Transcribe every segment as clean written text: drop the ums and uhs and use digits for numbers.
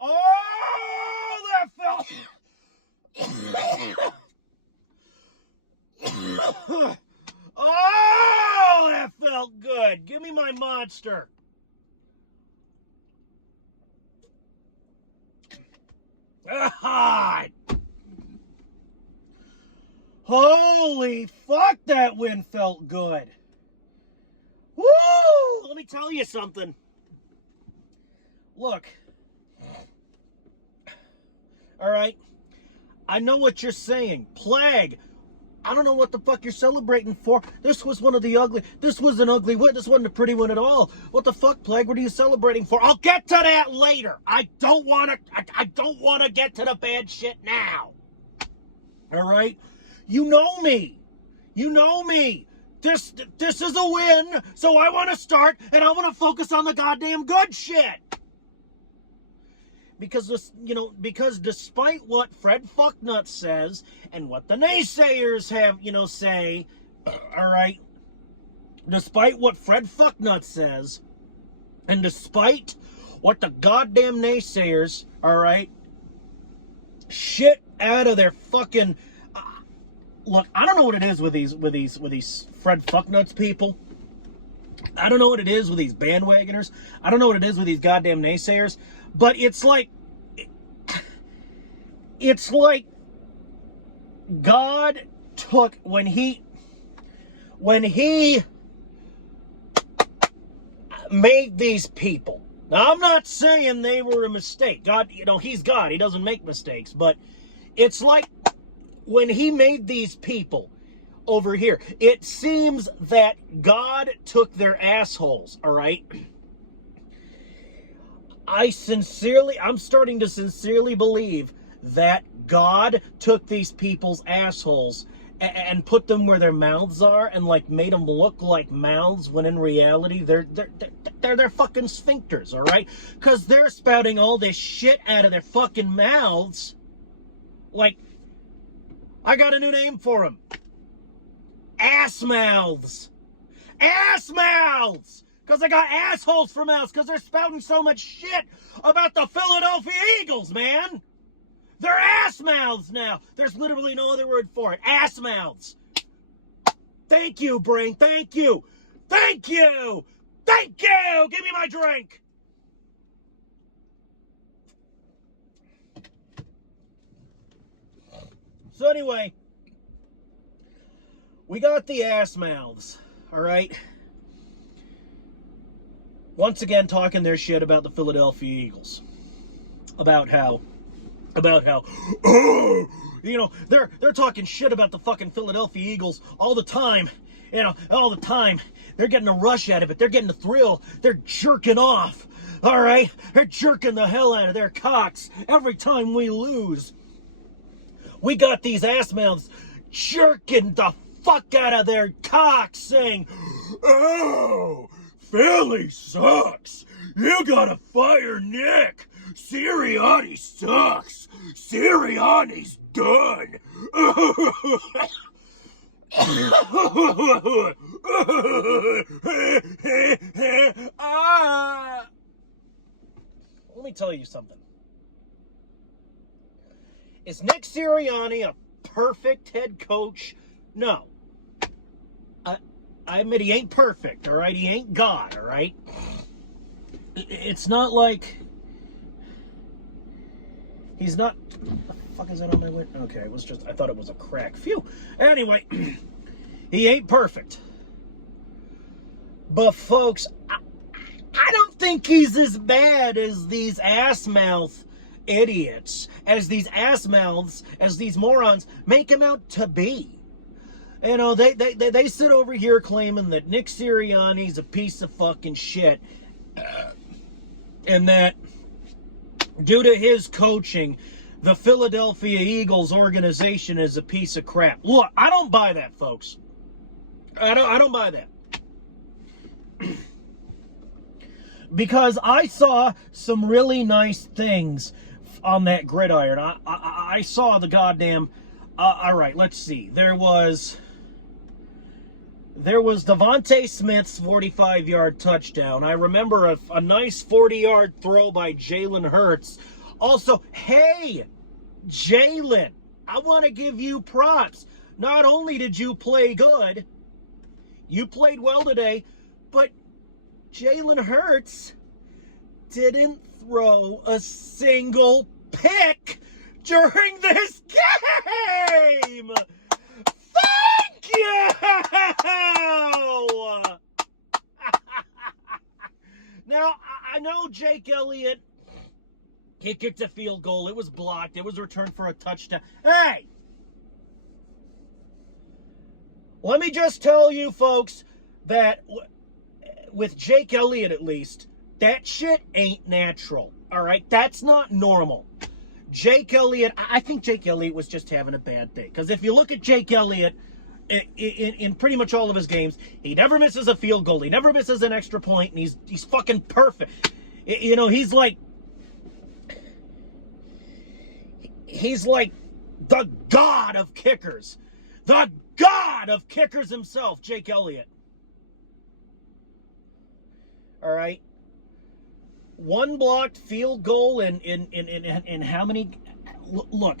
Oh, that felt... Oh, that felt good. Give me my monster. God. Holy fuck, that wind felt good. Woo! Let me tell you something. Look. All right. I know what you're saying. Plague. I don't know what the fuck you're celebrating for. This was one of the ugly. This was an ugly one. This wasn't a pretty one at all. What the fuck, Plague? What are you celebrating for? I'll get to that later. I don't want to get to the bad shit now. All right? You know me. You know me. This is a win, so I want to start, and I want to focus on the goddamn good shit. Because this, because despite what Fred Fucknut says and what the naysayers have, say, all right, despite what Fred Fucknut says, and despite what the goddamn naysayers, all right, shit out of their fucking, look, I don't know what it is with these Fred Fucknuts people. I don't know what it is with these bandwagoners. I don't know what it is with these goddamn naysayers. But it's like God took, when he made these people. Now, I'm not saying they were a mistake. God, he's God. He doesn't make mistakes. But it's like when he made these people over here, it seems that God took their assholes, all right? I'm starting to sincerely believe that God took these people's assholes and put them where their mouths are and made them look like mouths when in reality they're fucking sphincters, all right? Because they're spouting all this shit out of their fucking mouths. I got a new name for them. Ass mouths. Ass mouths. Because they got assholes for mouths. Because they're spouting so much shit about the Philadelphia Eagles, man. They're ass mouths now. There's literally no other word for it. Ass mouths. Thank you, Brain. Thank you. Thank you. Thank you. Give me my drink. So anyway, we got the ass mouths, all right? Once again, talking their shit about the Philadelphia Eagles. About how, they're talking shit about the fucking Philadelphia Eagles all the time. All the time. They're getting a rush out of it. They're getting a thrill. They're jerking off, all right? They're jerking the hell out of their cocks every time we lose. We got these ass mouths jerking the fuck out of their cocks saying, "Oh, Philly sucks. You gotta fire Nick. Sirianni sucks. Sirianni's done." Let me tell you something. Is Nick Sirianni a perfect head coach? No. I admit he ain't perfect, all right? He ain't God, all right? It's not like he's not... What the fuck is that on my window? Okay, I thought it was a crack. Phew. Anyway, he ain't perfect. But folks, I don't think he's as bad as these ass-mouth idiots, as these ass-mouths, as these morons make him out to be. They sit over here claiming that Nick Sirianni's a piece of fucking shit. And that due to his coaching, the Philadelphia Eagles organization is a piece of crap. Look, I don't buy that, folks. I don't buy that. Because I saw some really nice things on that gridiron. I saw the goddamn All right, let's see. There was Devontae Smith's 45-yard touchdown. I remember a nice 40-yard throw by Jalen Hurts. Also, hey, Jalen, I want to give you props. Not only did you play good, you played well today, but Jalen Hurts didn't throw a single pick during this game. Thank you! Now, I know Jake Elliott, he kicked a field goal. It was blocked. It was returned for a touchdown. Hey! Let me just tell you, folks, that with Jake Elliott at least, that shit ain't natural. All right? That's not normal. Jake Elliott, I think Jake Elliott was just having a bad day. Because if you look at Jake Elliott in pretty much all of his games, he never misses a field goal. He never misses an extra point, and he's fucking perfect. You know, he's like the god of kickers. The god of kickers himself, Jake Elliott. All right? One blocked field goal in how many? Look,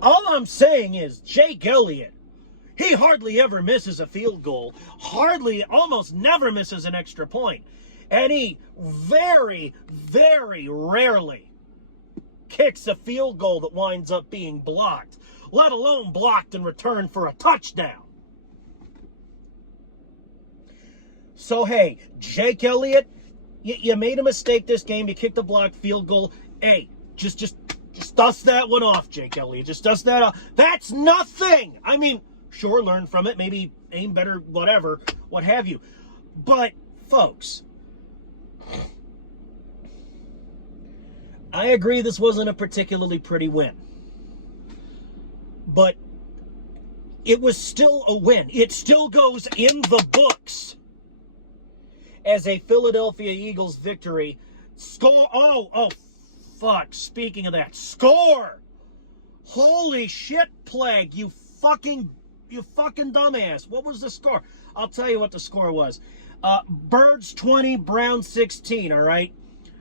all I'm saying is Jake Elliott, he hardly ever misses a field goal, almost never misses an extra point, and he very, very rarely kicks a field goal that winds up being blocked, let alone blocked and returned for a touchdown. So, hey, Jake Elliott, you made a mistake this game. You kicked a blocked field goal. Hey, just dust that one off, Jake Elliott. Just dust that off. That's nothing. I mean, sure, learn from it. Maybe aim better, whatever, what have you. But, folks, I agree this wasn't a particularly pretty win. But it was still a win. It still goes in the books as a Philadelphia Eagles victory. Score. Oh, fuck. Speaking of that, score. Holy shit, Plague. You fucking dumbass. What was the score? I'll tell you what the score was. Birds 20, Browns 16, all right?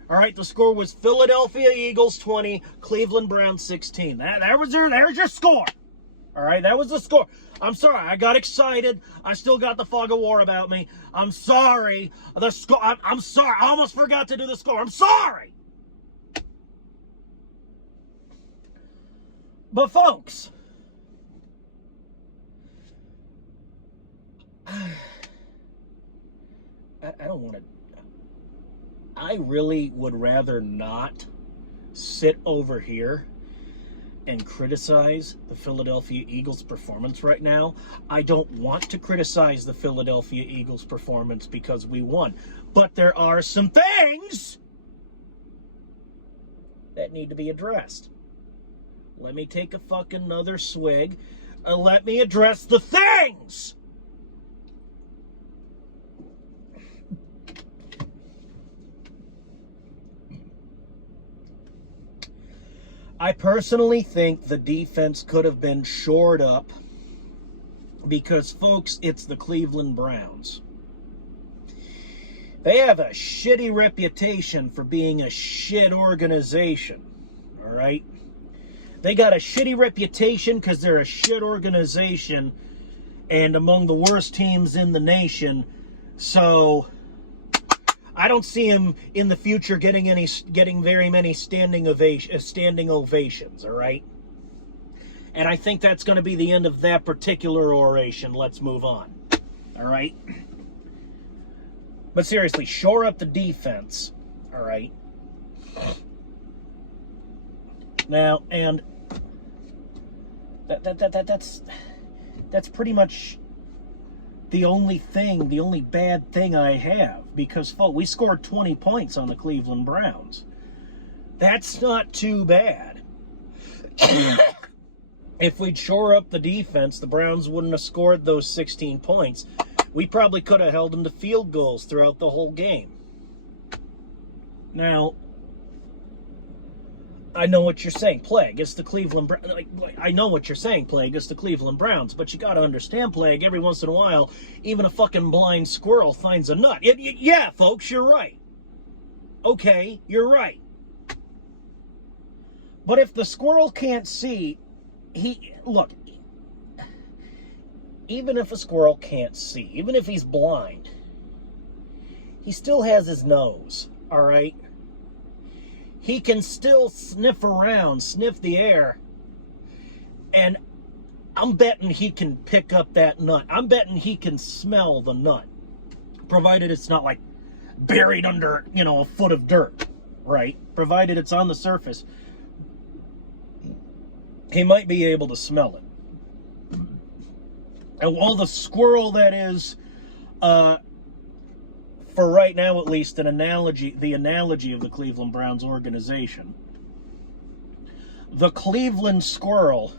All right, the score was Philadelphia Eagles 20, Cleveland Browns 16. There's your score. All right, that was the score. I'm sorry, I got excited. I still got the fog of war about me. I'm sorry. The score. I'm sorry. I almost forgot to do the score. I'm sorry. But folks, I don't want to. I really would rather not sit over here and criticize the Philadelphia Eagles' performance right now. I don't want to criticize the Philadelphia Eagles' performance because we won. But there are some things that need to be addressed. Let me take a fucking another swig. Let me address the things. I personally think the defense could have been shored up because, folks, it's the Cleveland Browns. They have a shitty reputation for being a shit organization, all right? They got a shitty reputation because they're a shit organization and among the worst teams in the nation. So I don't see him in the future getting very many standing ovations, all right? And I think that's going to be the end of that particular oration. Let's move on, all right? But seriously, shore up the defense, all right? Now, and that's pretty much the only bad thing I have, because, folks, we scored 20 points on the Cleveland Browns. That's not too bad. If we'd shore up the defense, the Browns wouldn't have scored those 16 points. We probably could have held them to field goals throughout the whole game. Now, I know what you're saying, Plague. It's the Cleveland Browns. I know what you're saying, Plague. It's the Cleveland Browns. But you got to understand, Plague, every once in a while, even a fucking blind squirrel finds a nut. Yeah, folks, you're right. Okay, you're right. But if the squirrel can't see, look, even if a squirrel can't see, even if he's blind, he still has his nose, all right? He can still sniff around, sniff the air, and I'm betting he can pick up that nut. I'm betting he can smell the nut, provided it's not like buried under, a foot of dirt, right? Provided it's on the surface, he might be able to smell it. And while the squirrel that is, for right now at least, the analogy of the Cleveland Browns organization, the Cleveland squirrel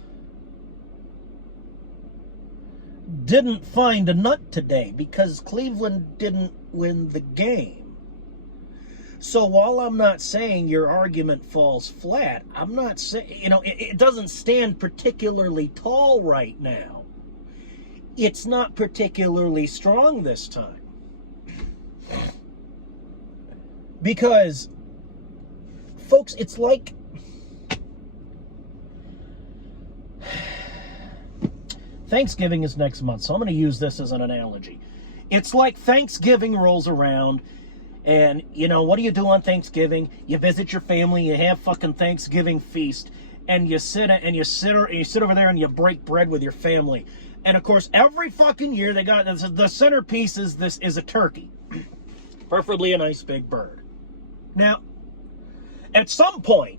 didn't find a nut today because Cleveland didn't win the game. So while I'm not saying your argument falls flat, I'm not saying, it doesn't stand particularly tall right now. It's not particularly strong this time. Because, folks, it's like Thanksgiving is next month, so I'm going to use this as an analogy. It's like Thanksgiving rolls around, and, what do you do on Thanksgiving? You visit your family, you have fucking Thanksgiving feast, and you sit over there and you break bread with your family. And, of course, every fucking year they got, the centerpiece is a turkey. Preferably a nice big bird. Now, at some point,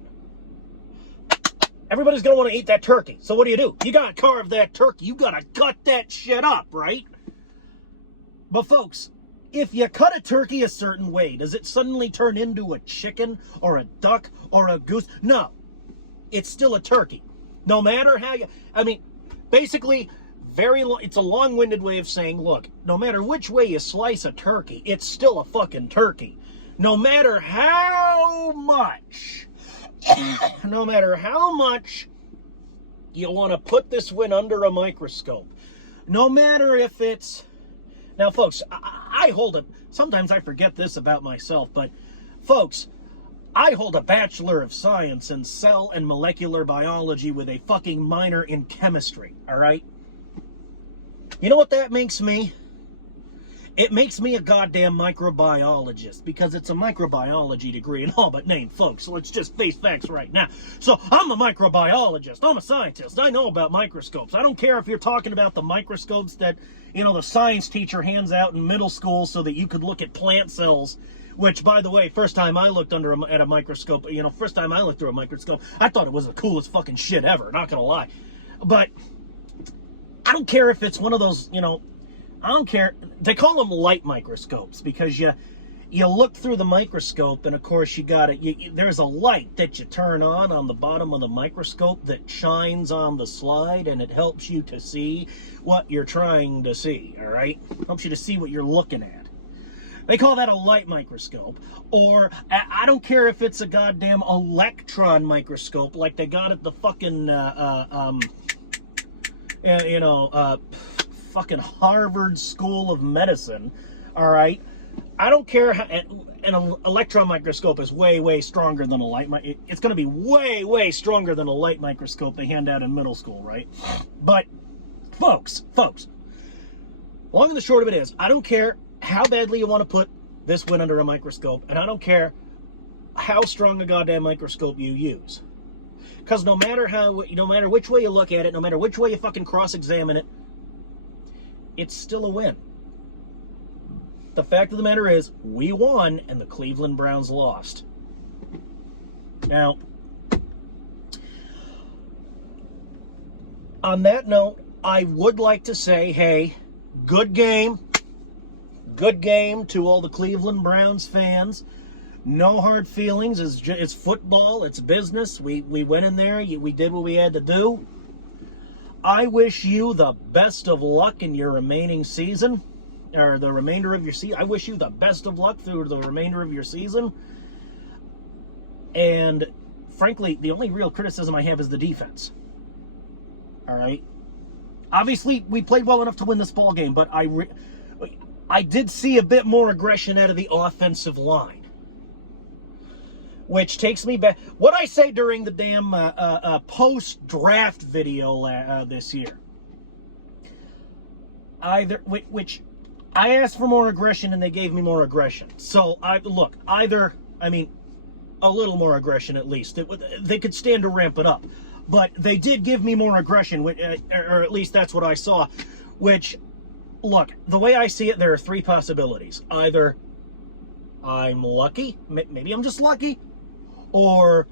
everybody's going to want to eat that turkey. So what do? You got to carve that turkey. You got to cut that shit up, right? But folks, if you cut a turkey a certain way, does it suddenly turn into a chicken or a duck or a goose? No. It's still a turkey. No matter how basically, it's a long-winded way of saying, look, no matter which way you slice a turkey, it's still a fucking turkey. No matter how much you want to put this one under a microscope, no matter if it's... Now, folks, I hold a... Sometimes I forget this about myself, but, folks, I hold a Bachelor of Science in Cell and Molecular Biology with a fucking minor in Chemistry, all right? You know what that makes me? It makes me a goddamn microbiologist, because it's a microbiology degree in all but name, folks. So let's just face facts right now. So I'm a microbiologist. I'm a scientist. I know about microscopes. I don't care if you're talking about the microscopes that, the science teacher hands out in middle school so that you could look at plant cells. Which, by the way, first time I looked at a microscope, first time I looked through a microscope, I thought it was the coolest fucking shit ever, not gonna lie. But I don't care if it's one of those, I don't care. They call them light microscopes because you look through the microscope, and of course there's a light that you turn on the bottom of the microscope that shines on the slide, and it helps you to see what you're trying to see, all right? Helps you to see what you're looking at. They call that a light microscope. Or, I don't care if it's a goddamn electron microscope like they got at the fucking, fucking Harvard School of Medicine, all right? I don't care how... An electron microscope is way, way stronger than a light... It's going to be way, way stronger than a light microscope they hand out in middle school, right? But, folks, long and the short of it is, I don't care how badly you want to put this one under a microscope, and I don't care how strong a goddamn microscope you use. Because no matter which way you look at it, no matter which way you fucking cross-examine it, it's still a win. The fact of the matter is, we won, and the Cleveland Browns lost. Now, on that note, I would like to say, hey, good game. Good game to all the Cleveland Browns fans. No hard feelings. It's football. It's business. We went in there. We did what we had to do. I wish you the best of luck in your remaining season, or the remainder of your season. I wish you the best of luck through the remainder of your season. And frankly, the only real criticism I have is the defense. All right. Obviously, we played well enough to win this ball game, but I did see a bit more aggression out of the offensive line, which takes me back. What I say during the damn post-draft video this year, which I asked for more aggression and they gave me more aggression. So a little more aggression at least. They could stand to ramp it up. But they did give me more aggression, or at least that's what I saw. Which, look, the way I see it, there are three possibilities. Either I'm lucky, maybe I'm just lucky, or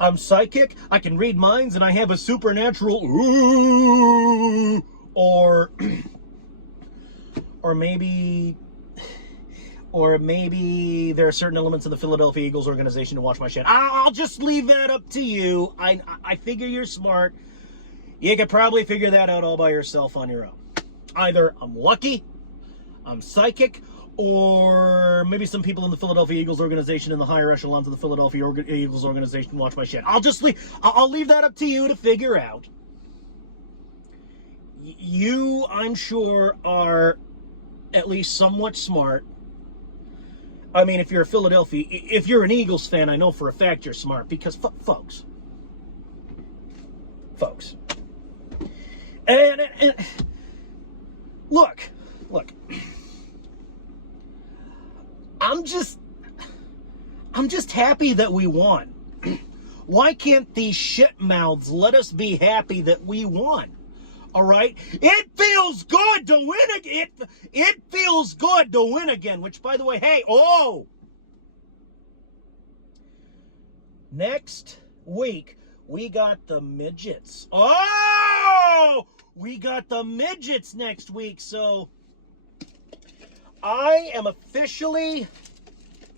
I'm psychic, I can read minds, and I have a supernatural ooh, or maybe there are certain elements of the Philadelphia Eagles organization to watch my shit. I'll just leave that up to you. I figure you're smart. You could probably figure that out all by yourself on your own. Either I'm lucky, I'm psychic, or maybe some people in the Philadelphia Eagles organization, in the higher echelons of the Philadelphia Eagles organization, watch my shit. I'll leave that up to you to figure out. You, I'm sure, are at least somewhat smart. I mean, if you're an Eagles fan, I know for a fact you're smart, because folks, and look, I'm just happy that we won. Why can't these shit mouths let us be happy that we won? All right, it feels good to win again. It feels good to win again. Which, by the way, hey, next week we got the midgets. We got the midgets next week. So I am officially,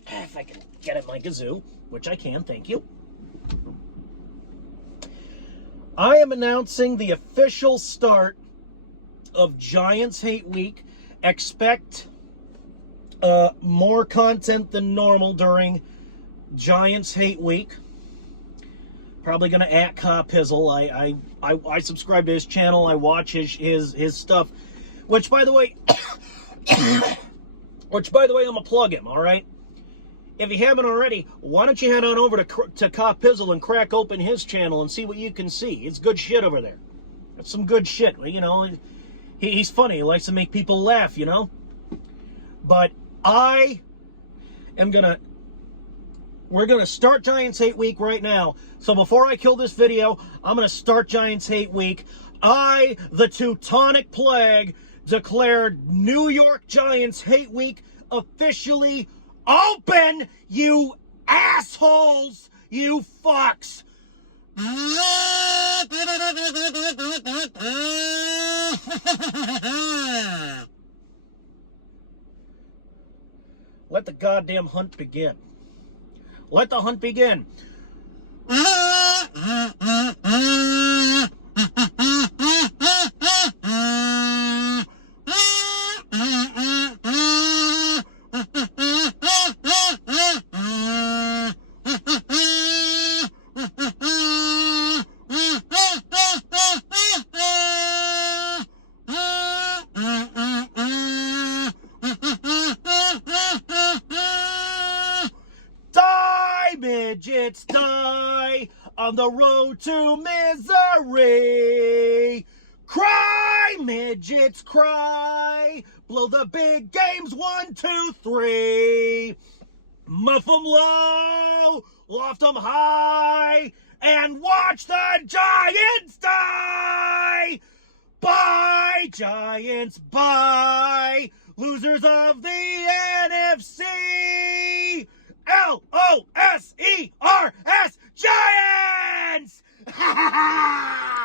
if I can get at my kazoo, which I can, thank you. I am announcing the official start of Giants Hate Week. Expect more content than normal during Giants Hate Week. Probably going to @CopPizzle. I subscribe to his channel. I watch his stuff. Which, by the way, I'm going to plug him, all right? If you haven't already, why don't you head on over to CopPizzle and crack open his channel and see what you can see. It's good shit over there. It's some good shit. You know, he's funny. He likes to make people laugh, you know? But we're going to start Giants Hate Week right now. So before I kill this video, I'm going to start Giants Hate Week. I, the Teutonic Plague, declared New York Giants Hate Week officially open, you assholes, you fucks. Let the goddamn hunt begin. Let the hunt begin. Midgets die on the road to misery. Cry, midgets, cry. Blow the big games 1, 2, 3. Muff 'em low, loft 'em high, and watch the Giants die. Bye, Giants, bye. Losers of the NFC. LOSERS, Giants! Ha ha ha!